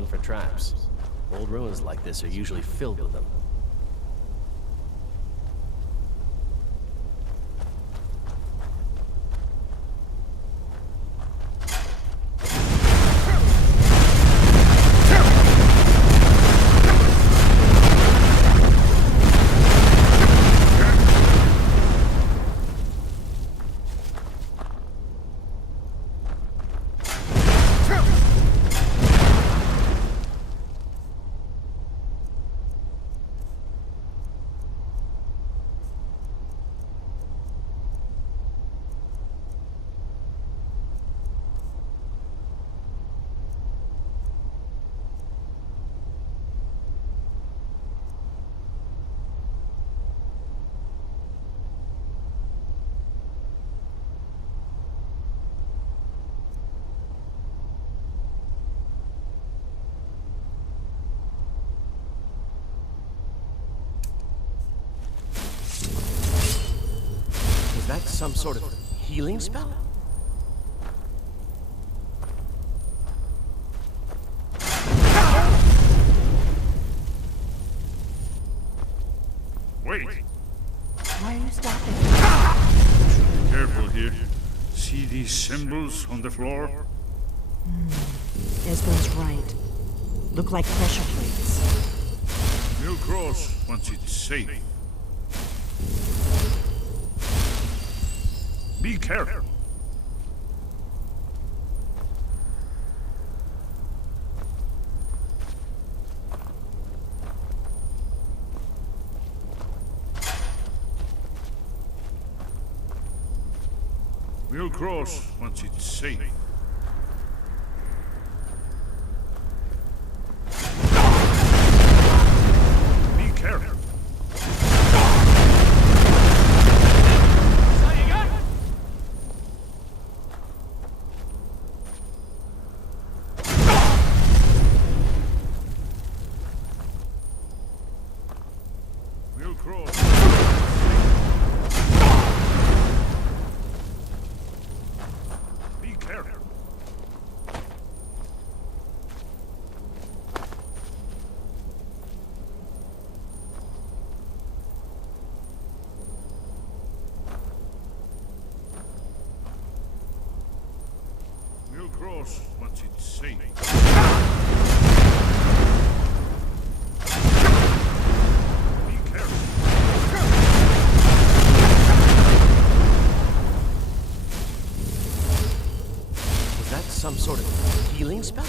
open for traps. Old ruins like this are usually filled with them. Is that some sort of healing spell? Wait! Why are you stopping? Should be careful here. See these symbols on the floor? Esbon's right. Look like pressure plates. We'll cross once it's safe. Be careful. We'll cross once it's safe. Be careful. We'll cross. Be careful. We'll cross once it's safe. Be careful. Was that some sort of healing spell?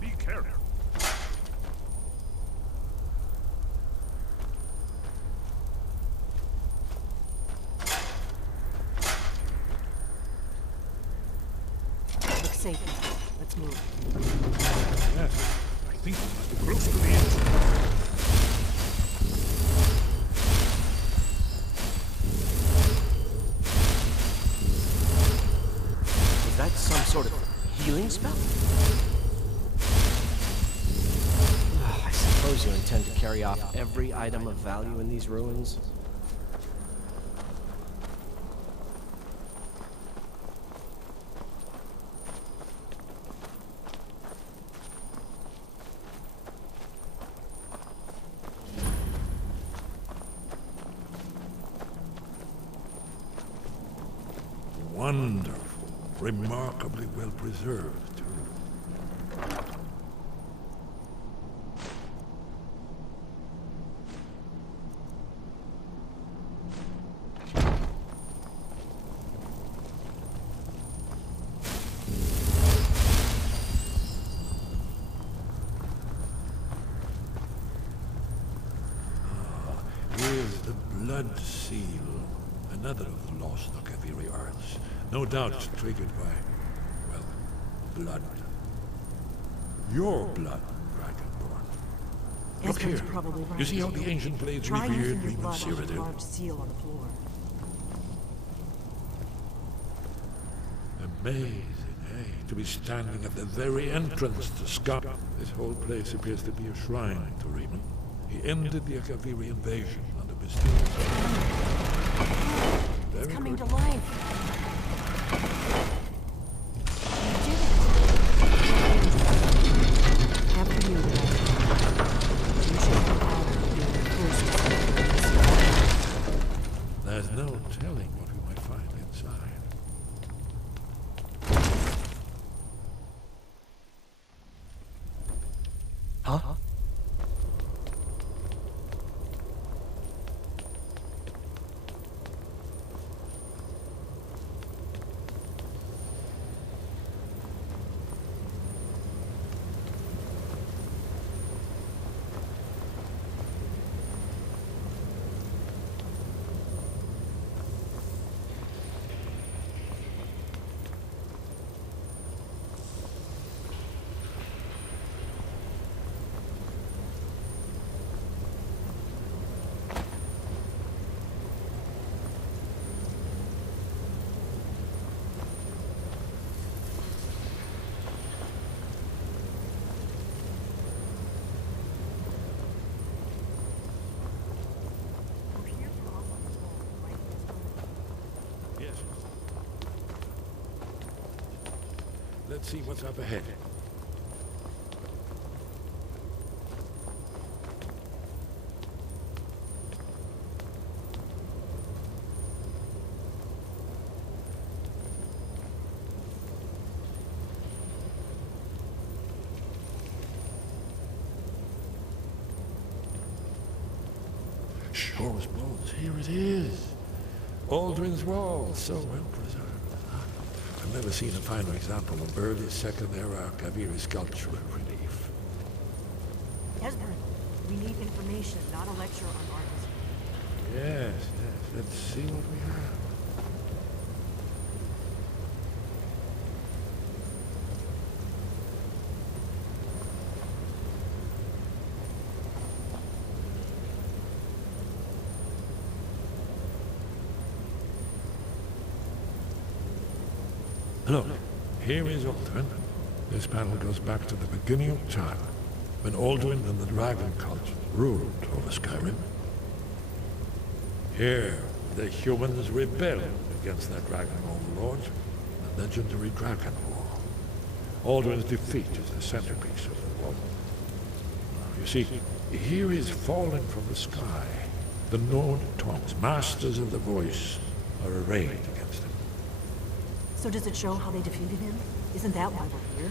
Be careful. Looks safe now. Let's move. Yes, I think we might be close to the edge. Was that some sort of healing spell? I suppose you intend to carry off every item of value in these ruins? Wonderful. Remarkably well preserved, too. Here's the blood seal, another of the lost Akaviri arts. No doubt triggered by, well, blood. Your blood, Dragonborn. Look Esbon's here. probably right. You see how the ancient blades Try revered using your Reman blood on the Cyrodiil? large seal on the floor. Amazing, eh? to be standing at the very entrance to Scott. This whole place appears to be a shrine to Riemann. He ended the Akaviri invasion under mysterious... It's coming to life. You did it. After you, you should have power to be first. There's no telling what we might find inside. Huh? Yes. Let's see what's up ahead. Shor's bones, here it is. Aldrin's Wall, so well preserved. I've never seen a finer example of early Second-era Kaviri sculpture and relief. Esbern, we need information, not a lecture on artists. Yes, let's see what we have. Look, here is Aldrin. This panel goes back to the beginning of time, when Aldrin and the Dragon Cult ruled over Skyrim. Here, the humans rebelled against their dragon overlords, the legendary Dragon War. Aldrin's defeat is the centerpiece of the war. You see, here is falling from the sky. The Nord Tongs, masters of the voice, are arrayed against him. So does it show how they defeated him? Isn't that why we're here?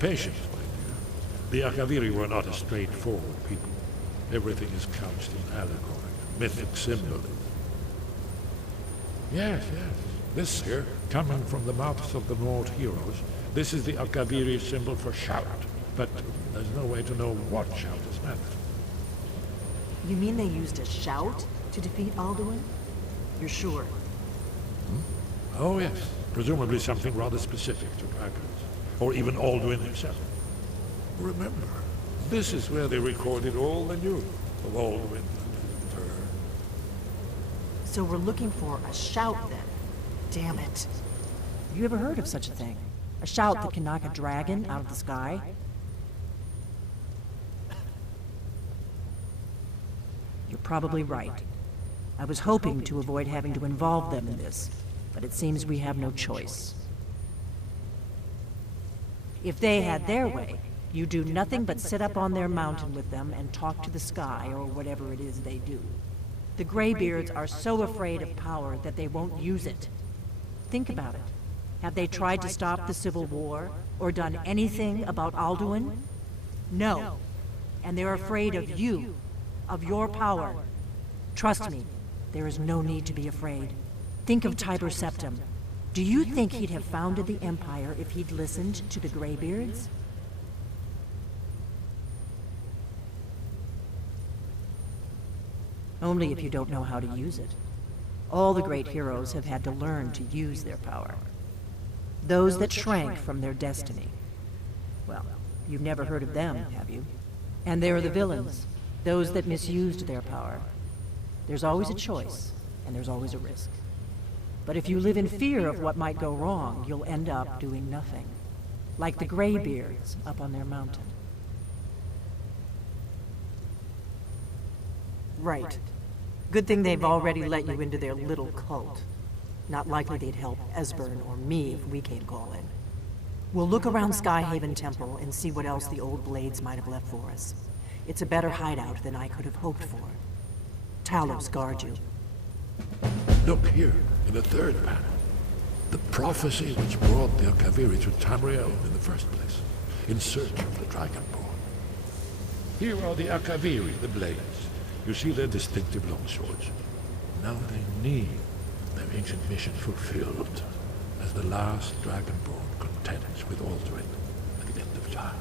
Patience, my dear. The Akaviri were not a straightforward people. Everything is couched in allegory, mythic symbolism. Yes. This here, coming from the mouths of the Nord heroes, this is the Akaviri symbol for shout. But there's no way to know what shout is meant. You mean they used a shout to defeat Alduin? You're sure? Oh yes, presumably something rather specific to dragons, or even Alduin himself. Remember, this is where they recorded all the news of Alduin and her. So we're looking for a shout then? Damn it. You ever heard of such a thing? A shout that can knock a dragon out of the sky? You're probably right. I was hoping to avoid having to involve them in this, but it seems we have no choice. If they had their way, you do nothing but sit up on their mountain with them and talk to the sky or whatever it is they do. The Greybeards are so afraid of power that they won't use it. Think about it. Have they tried to stop the Civil War or done anything about Alduin? No. And they're afraid of you, of your power. Trust me, there is no need to be afraid. Think of Tiber Septim. Do you think he'd have founded the Empire if he'd listened to the Greybeards? Only if you don't know how to use it. All the great heroes have had to learn to use their power. Those that shrank from their destiny. Well, you've never heard of them, have you? And there are the villains, those that misused their power. There's always a choice, and there's always a risk. But if you live in fear of what might go wrong, you'll end up doing nothing. Like the Greybeards up on their mountain. Right. Good thing they've already let you into their little cult. Not likely they'd help Esbern or me if we came calling. We'll look around Skyhaven Temple and see what else the old Blades might have left for us. It's a better hideout than I could have hoped for. Talos guard you. Look here, in the third panel. The prophecy which brought the Akaviri to Tamriel in the first place, in search of the Dragonborn. Here are the Akaviri, the Blades. You see their distinctive longswords. Now they need their ancient mission fulfilled, as the last Dragonborn contends with Alduin at the end of time.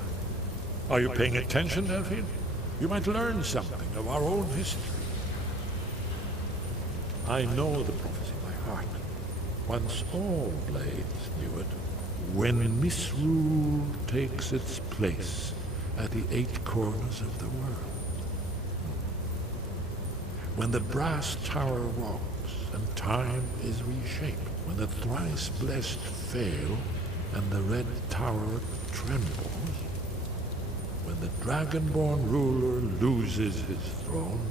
Are you paying attention, Delphine? You might learn something of our own history. I know the prophecy by heart. Once all Blades knew it. When misrule takes its place at the 8 corners of the world. When the brass tower rocks and time is reshaped. When the thrice blessed fail and the red tower trembles. When the Dragonborn ruler loses his throne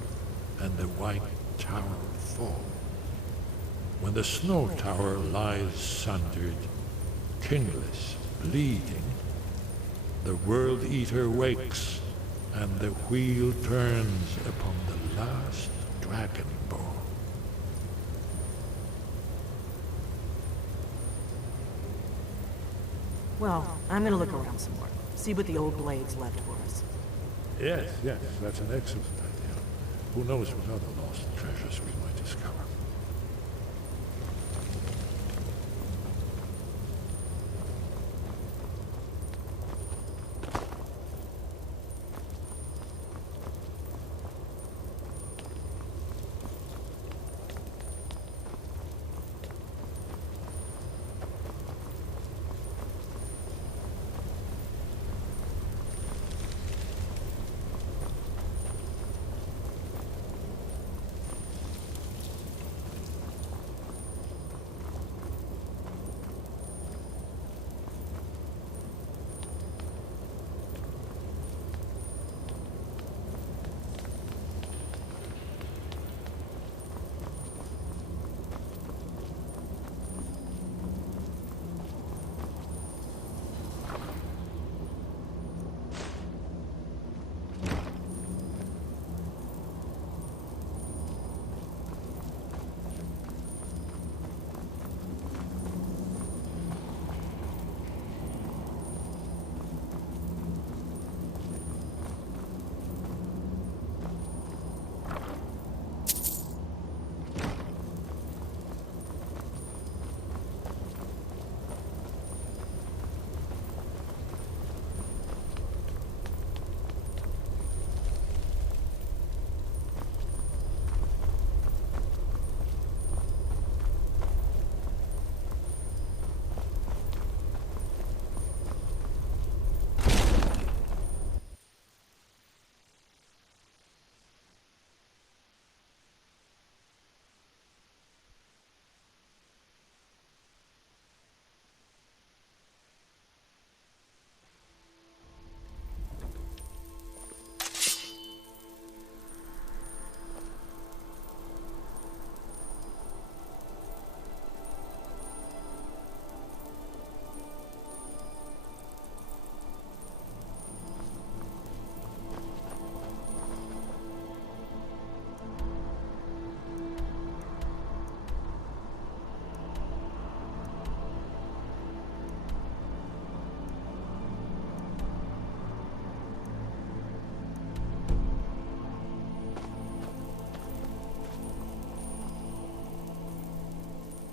and the white tower falls. When the snow tower lies sundered, kingless, bleeding, the World Eater wakes, and the wheel turns upon the last Dragonborn. Well, I'm gonna look around some more. See what the old Blades left for us. Yes, that's an excellent idea. Who knows what other lost treasures we might discover.